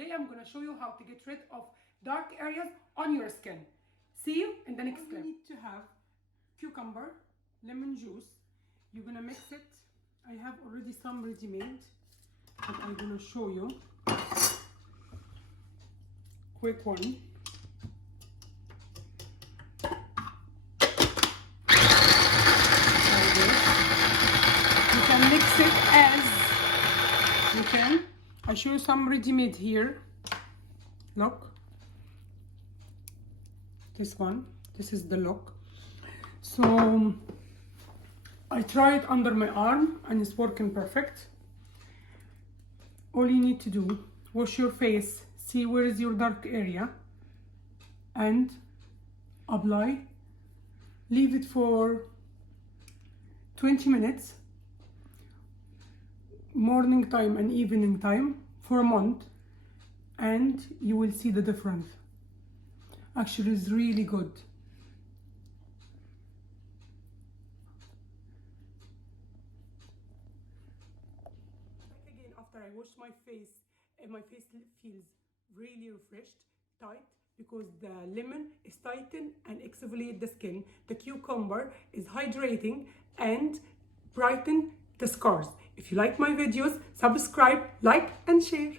today I'm gonna show you how to get rid of dark areas on your skin. See you in the next clip. You need to have cucumber, lemon juice. You're gonna mix it. I have already some ready-made, but I'm gonna show you. Quick one. You can mix it as you can. I show you some ready-made here. Look, this one. This is the look. So I try it under my arm and it's working perfect. All you need to do, wash your face, see where is your dark area, and apply. Leave it for 20 minutes, morning time and evening time, for a month, and you will see the difference. Actually, it's really good. Again, after I wash my face feels really refreshed, tight, because the lemon is tighten and exfoliate the skin. The cucumber is hydrating and brighten the scars. If you like my videos, subscribe, like and share.